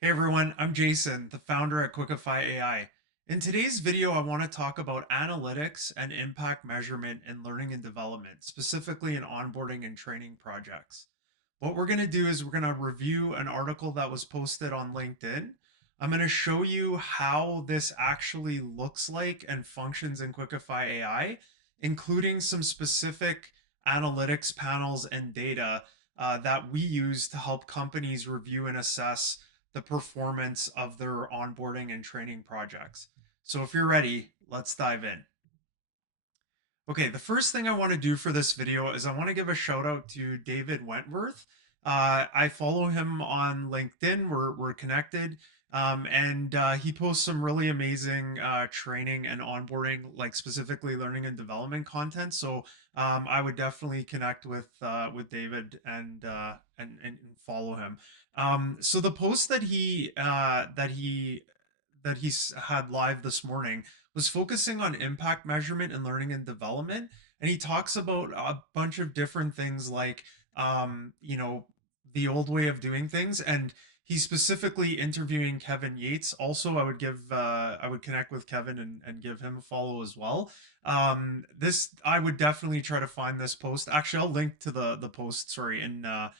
Hey everyone, I'm Jason, the founder at Quickify AI. In today's video, I want to talk about analytics and impact measurement in learning and development, specifically in onboarding and training projects. What we're going to do is we're going to review an article that was posted on LinkedIn. I'm going to show you how this actually looks like and functions in Quickify AI, including some specific analytics panels and data that we use to help companies review and assess the performance of their onboarding and training projects. So if you're ready, let's dive in. Okay, the first thing I want to do for this video is I want to give a shout out to David Wentworth. I follow him on LinkedIn. We're connected. And he posts some really amazing training and onboarding, like specifically learning and development content. So I would definitely connect with David and follow him. So the post that he's had live this morning was focusing on impact measurement and learning and development. And he talks about a bunch of different things like, you know, the old way of doing things. And he's specifically interviewing Kevin Yates. Also, I would connect with Kevin and give him a follow as well. I would definitely try to find this post. Actually, I'll link to the post, sorry, in the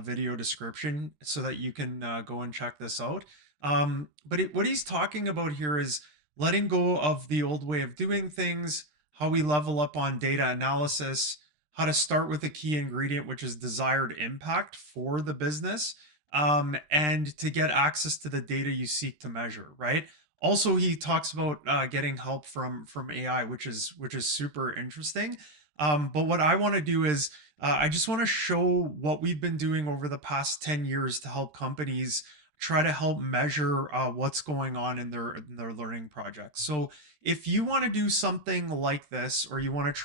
video description so that you can go and check this out. What he's talking about here is letting go of the old way of doing things, how we level up on data analysis, how to start with a key ingredient, which is desired impact for the business, and to get access to the data you seek to measure, right? Also, he talks about getting help from AI, which is super interesting. But what I want to do is I just want to show what we've been doing over the past 10 years to help companies try to help measure what's going on in their learning projects. So if you want to do something like this, or you want to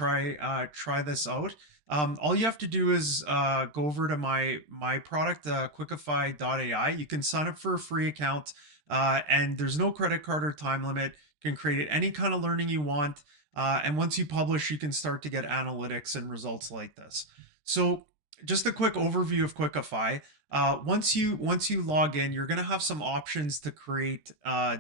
try this out, all you have to do is go over to my product, Quickify.ai. You can sign up for a free account, and there's no credit card or time limit. You can create any kind of learning you want, and once you publish, you can start to get analytics and results like this. So just a quick overview of Quickify. Once you log in, you're going to have some options to create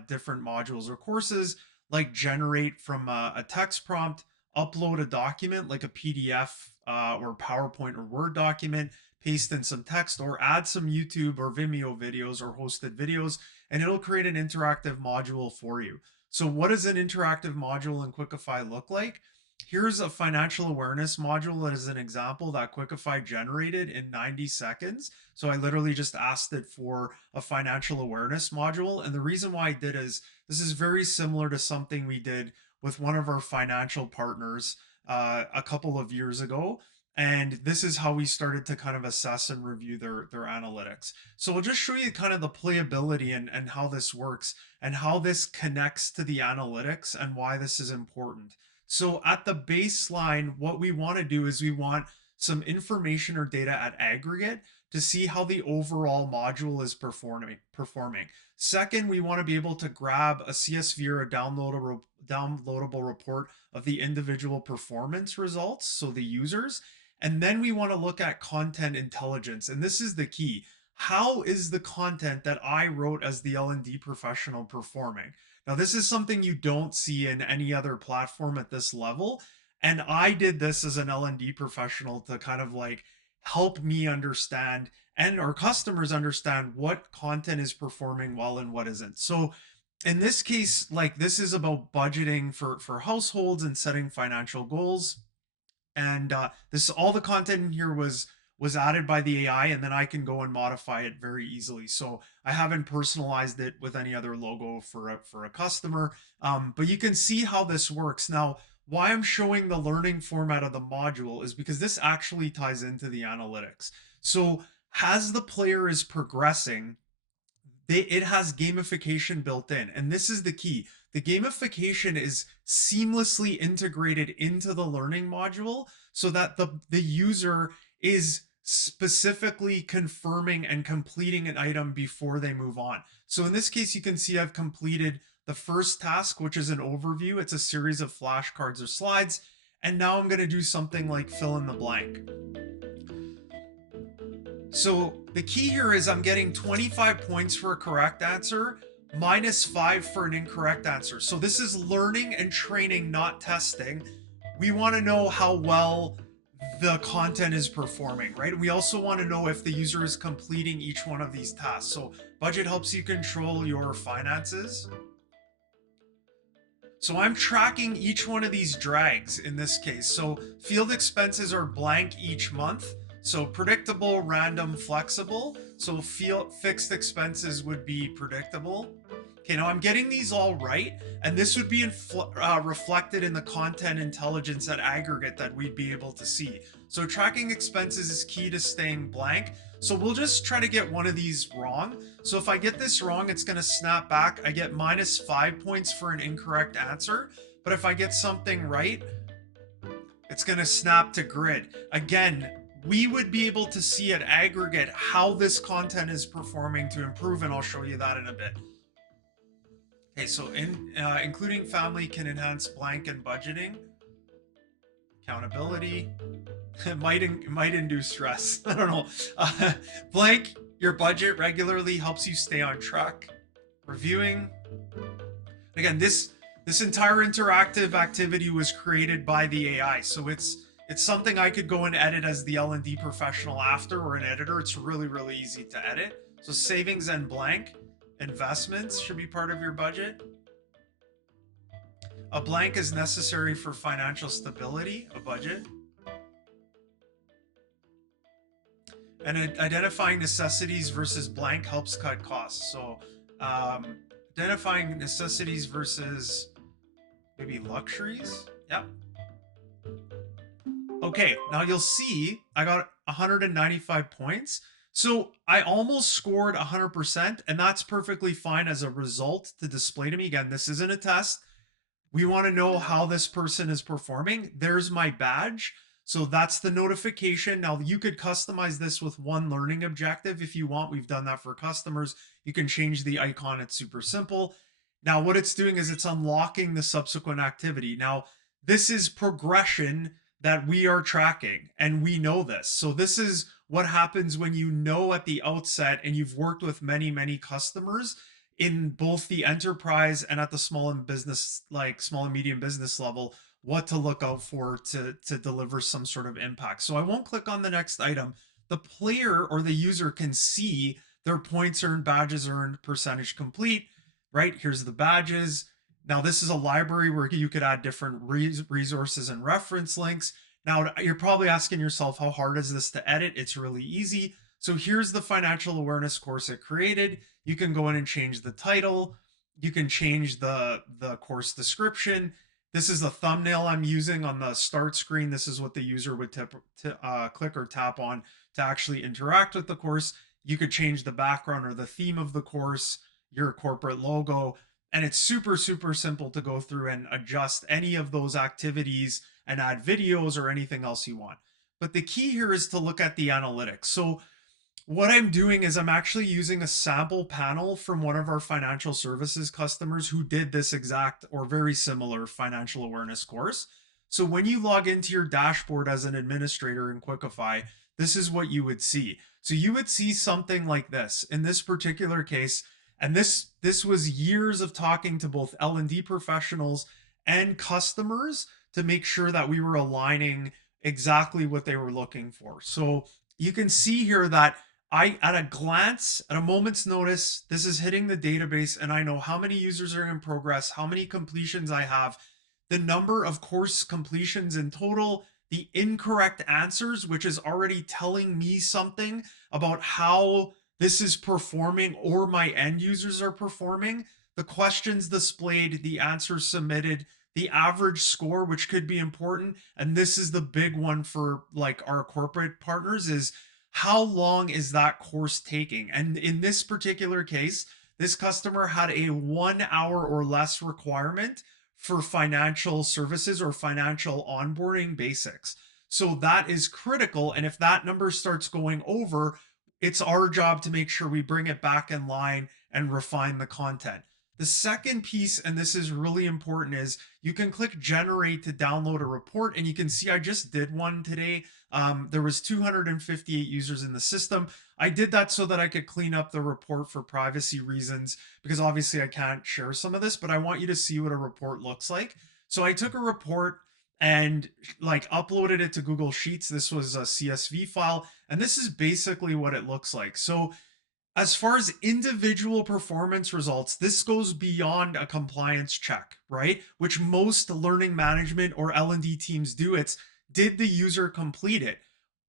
different modules or courses, like generate from a text prompt, upload a document like a PDF or PowerPoint or Word document, paste in some text, or add some YouTube or Vimeo videos or hosted videos, and it'll create an interactive module for you. So what does an interactive module in Quickify look like? Here's a financial awareness module as an example that Quickify generated in 90 seconds. So I literally just asked it for a financial awareness module. And the reason why I did is this is very similar to something we did with one of our financial partners a couple of years ago. And this is how we started to kind of assess and review their analytics. So I'll just show you kind of the playability and how this works and how this connects to the analytics and why this is important. So at the baseline, what we want to do is we want some information or data at aggregate to see how the overall module is performing. Second, we want to be able to grab a CSV or a downloadable report of the individual performance results, so the users. And then we want to look at content intelligence. And this is the key. How is the content that I wrote as the L&D professional performing? Now, this is something you don't see in any other platform at this level. And I did this as an L&D professional to kind of like help me understand and our customers understand what content is performing well and what isn't. So in this case, like this is about budgeting for households and setting financial goals. And this all the content in here was added by the AI, and then I can go and modify it very easily. So I haven't personalized it with any other logo for a customer, but you can see how this works. Now, why I'm showing the learning format of the module is because this actually ties into the analytics. So as the player is progressing, it has gamification built in, and this is the key. The gamification is seamlessly integrated into the learning module so that the user is specifically confirming and completing an item before they move on. So in this case, you can see I've completed the first task, which is an overview. It's a series of flashcards or slides, and now I'm going to do something like fill in the blank. So the key here is I'm getting 25 points for a correct answer, -5 for an incorrect answer. So this is learning and training, not testing. We want to know how well the content is performing, right? We also want to know if the user is completing each one of these tasks. So budget helps you control your finances. So I'm tracking each one of these drags in this case. So field expenses are blank each month. So predictable, random, flexible. So field fixed expenses would be predictable. Okay, now I'm getting these all right, and this would be reflected in the content intelligence at aggregate that we'd be able to see. So tracking expenses is key to staying blank. So we'll just try to get one of these wrong. So if I get this wrong, it's going to snap back. I get -5 points for an incorrect answer. But if I get something right, it's going to snap to grid. Again, we would be able to see at aggregate how this content is performing to improve, and I'll show you that in a bit. Okay, so including family can enhance blank and budgeting. Accountability. It might induce stress. I don't know. Blank your budget regularly helps you stay on track. Reviewing. Again, this entire interactive activity was created by the AI, so it's something I could go and edit as the L&D professional after, or an editor. It's really easy to edit. So savings and blank. Investments should be part of your budget. A blank is necessary for financial stability, a budget. And identifying necessities versus blank helps cut costs. So identifying necessities versus maybe luxuries. Yep. Okay, now you'll see I got 195 points. So I almost scored 100%, and that's perfectly fine as a result to display to me. Again, this isn't a test. We want to know how this person is performing. There's my badge. So that's the notification. Now you could customize this with one learning objective if you want. We've done that for customers. You can change the icon. It's super simple. Now what it's doing is it's unlocking the subsequent activity. Now this is progression that we are tracking, and we know this. So this is what happens when you know at the outset and you've worked with many customers in both the enterprise and at the small and business, like small and medium business level, what to look out for to deliver some sort of impact. So I won't click on the next item. The player or the user can see their points earned, badges earned, percentage complete, right? Here's the badges. Now this is a library where you could add different resources and reference links. Now you're probably asking yourself, how hard is this to edit? It's really easy. So here's the financial awareness course it created. You can go in and change the title. You can change the course description. This is the thumbnail I'm using on the start screen. This is what the user would click or tap on to actually interact with the course. You could change the background or the theme of the course, your corporate logo, and it's super simple to go through and adjust any of those activities and add videos or anything else you want. But the key here is to look at the analytics. So what I'm doing is I'm actually using a sample panel from one of our financial services customers who did this exact or very similar financial awareness course. So when you log into your dashboard as an administrator in Quickify, this is what you would see. So you would see something like this in this particular case. And this was years of talking to both L&D professionals and customers to make sure that we were aligning exactly what they were looking for. So you can see here that at a glance, at a moment's notice, this is hitting the database, and I know how many users are in progress, how many completions I have, the number of course completions in total, the incorrect answers, which is already telling me something about how this is performing or my end users are performing, the questions displayed, the answers submitted, the average score, which could be important. And this is the big one for like our corporate partners, is how long is that course taking? And in this particular case, this customer had a 1 hour or less requirement for financial services or financial onboarding basics. So that is critical. And if that number starts going over, it's our job to make sure we bring it back in line and refine the content. The second piece, and this is really important, is you can click generate to download a report, and you can see I just did one today. There was 258 users in the system. I did that so that I could clean up the report for privacy reasons, because obviously I can't share some of this, but I want you to see what a report looks like. So I took a report and like uploaded it to Google Sheets. This was a CSV file, and this is basically what it looks like. So as far as individual performance results, this goes beyond a compliance check, right? Which most learning management or L&D teams do. It's, did the user complete it?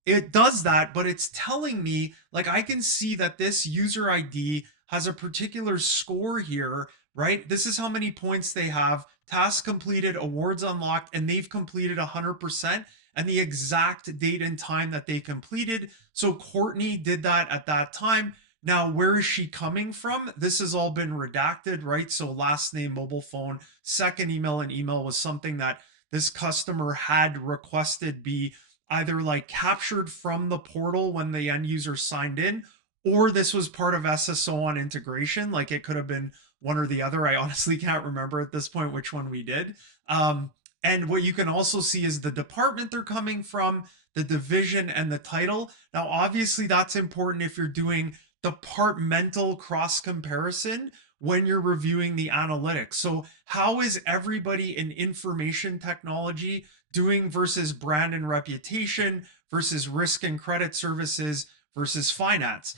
It does that, but it's telling me, like, I can see that this user ID has a particular score here, right? This is how many points they have, tasks completed, awards unlocked, and they've completed 100%, and the exact date and time that they completed. So Courtney did that at that time. Now, where is she coming from? This has all been redacted, right? So last name, mobile phone, second email, and email was something that this customer had requested be either like captured from the portal when the end user signed in, or this was part of SSO on integration. Like it could have been one or the other. I honestly can't remember at this point which one we did. And what you can also see is the department they're coming from, the division, and the title. Now, obviously, that's important if you're doing departmental cross comparison when you're reviewing the analytics. So, how is everybody in information technology doing versus brand and reputation versus risk and credit services versus finance?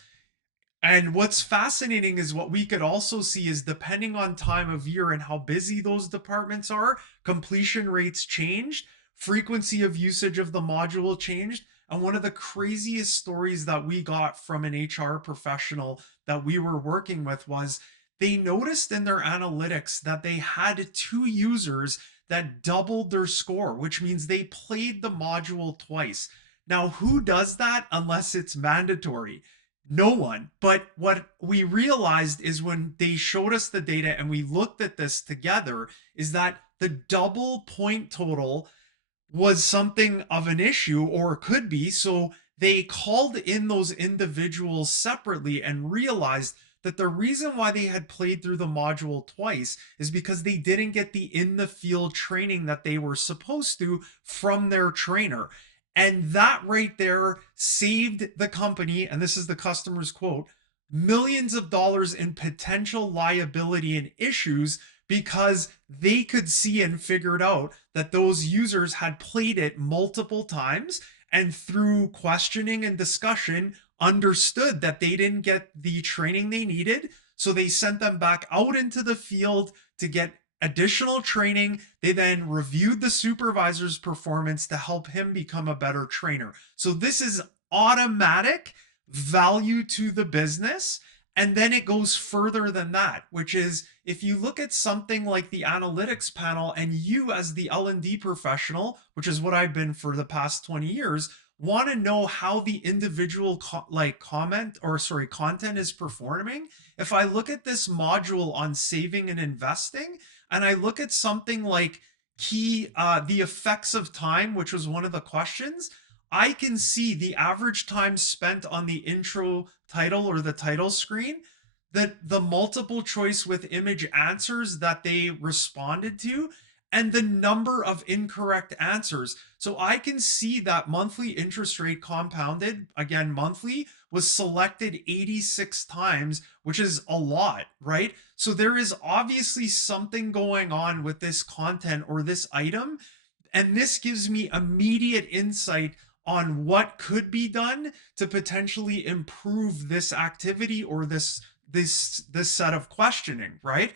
And what's fascinating is what we could also see is depending on time of year and how busy those departments are, completion rates changed, frequency of usage of the module changed. And one of the craziest stories that we got from an HR professional that we were working with was they noticed in their analytics that they had two users that doubled their score, which means they played the module twice. Now, who does that unless it's mandatory? No one. But what we realized is when they showed us the data and we looked at this together, is that the double point total was something of an issue or could be. So they called in those individuals separately and realized that the reason why they had played through the module twice is because they didn't get the in the field training that they were supposed to from their trainer. And that right there saved the company, and this is the customer's quote, millions of dollars in potential liability and issues because they could see and figured out that those users had played it multiple times and through questioning and discussion understood that they didn't get the training they needed. So they sent them back out into the field to get additional training. They then reviewed the supervisor's performance to help him become a better trainer. So this is automatic value to the business. And then it goes further than that, which is if you look at something like the analytics panel and you as the L&D professional, which is what I've been for the past 20 years, want to know how the individual content is performing. If I look at this module on saving and investing, and I look at something like the effects of time, which was one of the questions, I can see the average time spent on the intro title or the title screen, that the multiple choice with image answers that they responded to, and the number of incorrect answers. So I can see that monthly interest rate compounded, again, monthly, was selected 86 times, which is a lot, right? So there is obviously something going on with this content or this item. And this gives me immediate insight on what could be done to potentially improve this activity or this set of questioning, right?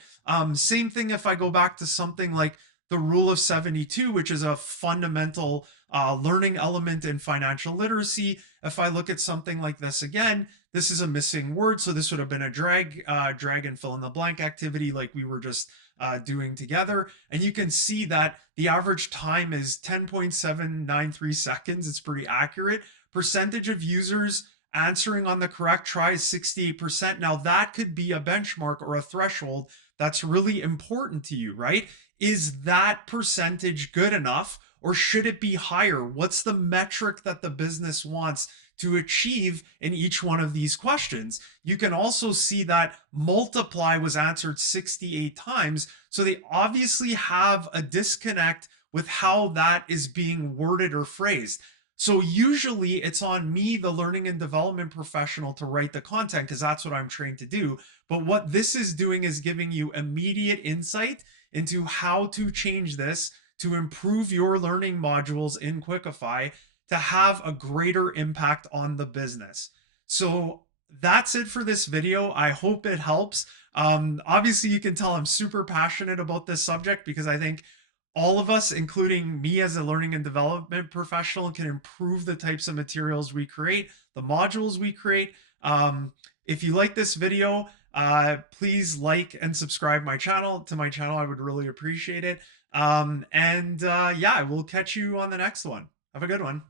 Same thing if I go back to something like the rule of 72, which is a fundamental learning element in financial literacy. If I look at something like this again, this is a missing word, so this would have been a drag and fill in the blank activity like we were just doing together. And you can see that the average time is 10.793 seconds. It's pretty accurate. Percentage of users answering on the correct try is 68%. Now, that could be a benchmark or a threshold that's really important to you, right? Is that percentage good enough or should it be higher? What's the metric that the business wants to achieve in each one of these questions. You can also see that multiply was answered 68 times. So they obviously have a disconnect with how that is being worded or phrased. So usually it's on me, the learning and development professional, to write the content because that's what I'm trained to do. But what this is doing is giving you immediate insight into how to change this to improve your learning modules in Quickify to have a greater impact on the business. So that's it for this video. I hope it helps. Obviously, you can tell I'm super passionate about this subject because I think all of us, including me as a learning and development professional, can improve the types of materials we create, the modules we create. If you like this video, please like and subscribe to my channel. I would really appreciate it. Yeah, we'll catch you on the next one. Have a good one.